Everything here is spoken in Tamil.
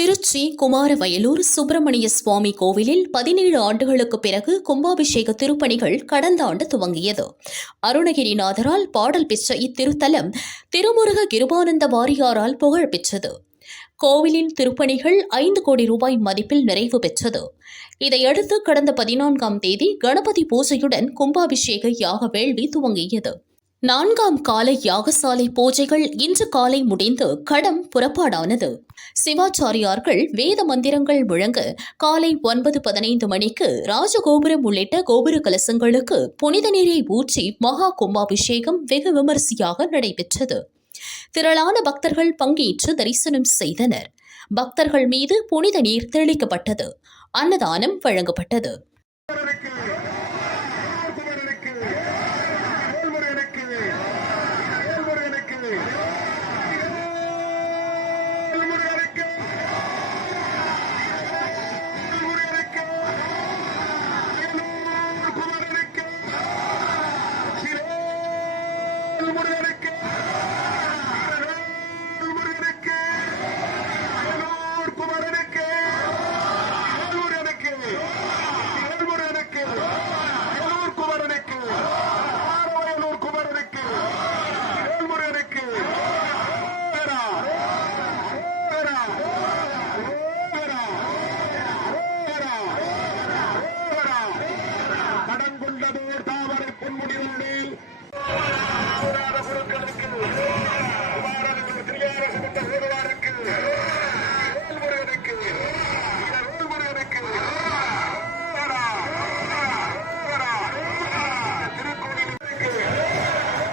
திருச்சி குமாரவயலூர் சுப்பிரமணிய சுவாமி கோவிலில் பதினேழு ஆண்டுகளுக்கு பிறகு கும்பாபிஷேக திருப்பணிகள் கடந்த ஆண்டு துவங்கியது. அருணகிரிநாதரால் பாடல் பெற்ற இத்திருத்தலம் திருமுருக கிருபானந்த வாரியாரால் புகழ் பெற்றது. கோவிலின் திருப்பணிகள் ஐந்து கோடி ரூபாய் மதிப்பில் நிறைவு பெற்றது. இதையடுத்து கடந்த பதினான்காம் தேதி கணபதி பூஜையுடன் கும்பாபிஷேக யாக வேள்வி துவங்கியது. நான்காம் காலை யாகசாலை பூஜைகள் இன்று காலை முடிந்து கடம் புறப்பாடானது. சிவாச்சாரியார்கள் வேத மந்திரங்கள் முழங்க காலை ஒன்பது பதினைந்து மணிக்கு ராஜகோபுரம் உள்ளிட்ட கோபுர கலசங்களுக்கு புனித நீரை ஊற்றி மகா கும்பாபிஷேகம் வெகு விமரிசையாக நடைபெற்றது. திரளான பக்தர்கள் பங்கேற்று தரிசனம் செய்தனர். பக்தர்கள் மீது புனித நீர் தெளிக்கப்பட்டது. அன்னதானம் வழங்கப்பட்டது. முடியாது